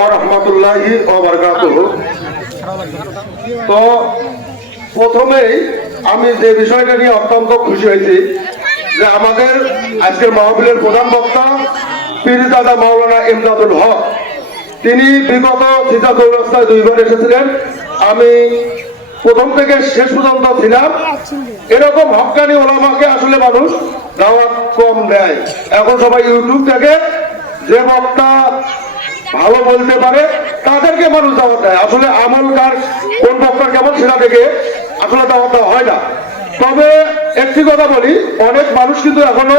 ওয়া রাহমাতুল্লাহি ওয়া বারাকাতুহু। তো প্রথমেই আমি যে বিষয়টা নিয়ে অত্যন্ত খুশি হয়েছি যে আমাদের আজকের মাহফিলের প্রধান বক্তা পীরজাদা মাওলানা ইমদাদুল হক, তিনি বিগত সিজা চৌরাস্তায় 2 বার এসেছিলেন। আমি প্রথম থেকে শেষ পর্যন্ত ছিলাম। এরকম হক্কানি ওলামাকে আসলে মানুষ দাওয়াত কম দেয়। এখন সবাই ইউটিউব থেকে যে বক্তা ভালো বলতে পারে তাদেরকে মানুষ দাওয়াত দেয়। আসলে আমলকার কোন বক্তার কেমন সেটা দেখে আসলে দাওয়াত দেওয়া হয় না। তবে একটি কথা বলি, অনেক মানুষ কিন্তু এখনো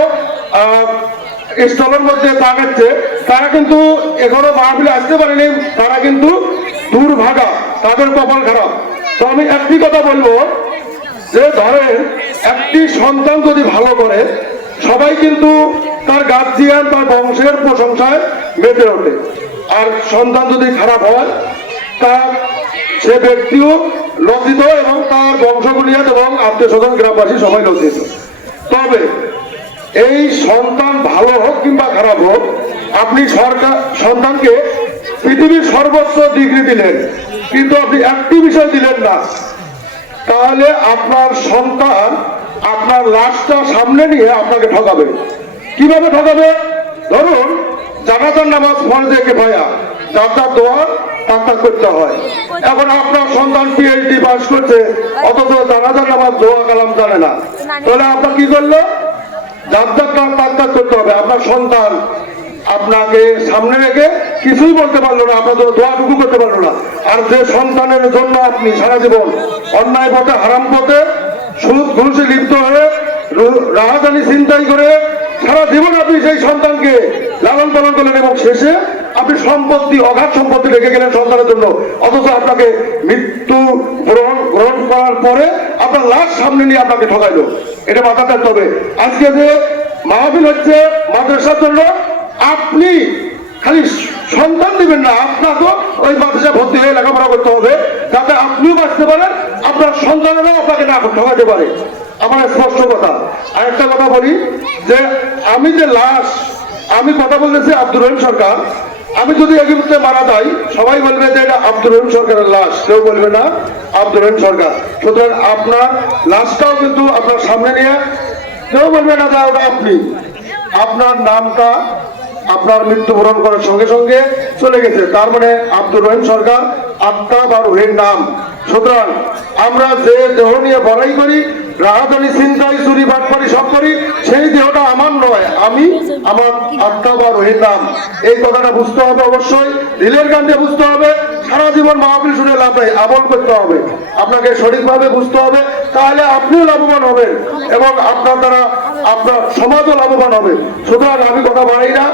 স্টলের মধ্যে তাকাচ্ছে, তারা কিন্তু এখনো মাহফিলে আসতে পারেনি, তারা কিন্তু দুর্ভাগা, তাদের কপাল খারাপ। তো আমি একটি কথা বলবো যে ধরেন একটি সন্তান যদি ভালো করে সবাই কিন্তু তার গার্জিয়ান, তার বংশের প্রশংসায় মেতে ওঠে। আর সন্তান যদি খারাপ হয় তার সে ব্যক্তিও লজ্জিত এবং তার বংশগুলিয়াত এবং আত্মীয় স্বজন গ্রামবাসী সবাই লজ্জিত। তবে এই সন্তান ভালো হোক কিংবা খারাপ হোক, আপনি সন্তানকে পৃথিবীর সর্বোচ্চ ডিগ্রি দিলেন কিন্তু আপনি একটি বিষয় দিলেন না, তাহলে আপনার সন্তান আপনার লাশটা সামনে নিয়ে আপনাকে ঠকাবে। কিভাবে ঠকাবে? ধরুন জানাজার নামাজ ফরজে কিফায়া, যার দোয়া তার করতে হয়। এখন আপনার সন্তান পিএইচডি পাস করছে অথচ জানাজার নামাজ দোয়া কালাম জানে না, তাহলে আপনার কি করলো? যার তার করতে হবে। আপনার সন্তান আপনাকে সামনে রেখে কিছুই বলতে পারলো না, আপনার জন্য দোয়াটুকু করতে পারলো না। আর যে সন্তানের জন্য আপনি সারা জীবন অন্যায় পথে, হারাম পথে, সুদ ঘুষে লিপ্ত হয়ে, রাহাজানি চিন্তাই করে সারা জীবন আপনি সেই সন্তানকে লালন পালন করলেন এবং শেষে আপনি সম্পত্তি, অগাধ সম্পত্তি রেখে গেলেন সন্তানের জন্য, অথচ আপনাকে মৃত্যু গ্রহণ করার পরে আপনার লাশ সামনে নিয়ে আপনাকে ঠকাইলো। এটা মাথা রাখতে হবে। আজকে যে মাহফিল হচ্ছে মাদ্রাসার জন্য, আপনি খালি সন্তান দিবেন না, আপনাকেও ওই মাদ্রাসা ভর্তি হয়ে লেখাপড়া করতে হবে যাতে আপনিও বাঁচতে পারেন, আপনার সন্তানেরাও আপনাকে না ঠকাতে পারে। আমার স্পষ্ট কথা। আর একটা কথা বলি যে আমি যে লাশ, আমি কথা বলতেছি আব্দুর রহিম সরকার, আমি যদি এই মুহূর্তে মারা যাই সবাই বলবে যে এটা আব্দুর রহিম সরকারের লাশ, কেউ বলবে না আব্দুর রহিম সরকার। সুতরাং আপনার লাশটাও কিন্তু আপনার সামনে নিয়ে কেউ বলবে না যে ওটা আপনি। আপনার নামটা আপনার মৃত্যুবরণ করার সঙ্গে সঙ্গে চলে গেছে, তার মানে আব্দুর রহিম সরকার আত্মা বা রুহের নাম। সুতরাং আমরা যে দেহ নিয়ে বড়াই করি, রাহাজানি চিন্তাই চুরি বাটপারি সব করি, সেই দেহটা আমার নয়, আমি আমার আত্মা বা রুহের নাম। এই কথাটা বুঝতে হবে, অবশ্যই দিলের গান্ধে বুঝতে হবে। সারা জীবন মাহফিল শুনে লাভ নাই, আমল করতে হবে, আপনাকে সঠিকভাবে বুঝতে হবে, তাহলে আপনিও লাভবান হবেন এবং আপনার দ্বারা আপনার সমাজও লাভবান হবে। সুতরাং আমি কথা বাড়াই না।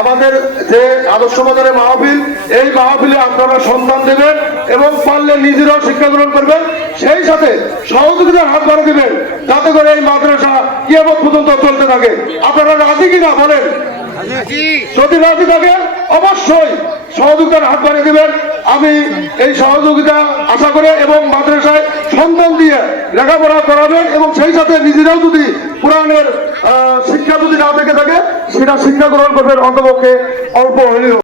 আমাদের যে আদর্শ বাজারের মাহফিল, এই মাহফিলে আপনারা সন্তান দেবেন এবং পারলে নিজেরাও শিক্ষা গ্রহণ করবেন, সেই সাথে সহযোগিতার হাত বাড়িয়ে দিবেন যাতে করে এই মাদ্রাসা কিয়ামত পর্যন্ত চলতে থাকে। আপনারা রাজি কিনা বলেন? যদি রাজি থাকে অবশ্যই সহযোগিতার হাত বাড়িয়ে দিবেন। আমি এই সহযোগিতা আশা করে এবং মাদ্রাসায় সন্তান দিয়ে লেখাপড়া করাবেন এবং সেই সাথে নিজেরাও যদি কোরআনের শিক্ষা যদি না থেকে থাকে সেটা শিক্ষা গ্রহণ করবেন, অন্তপক্ষে অল্প হলেও।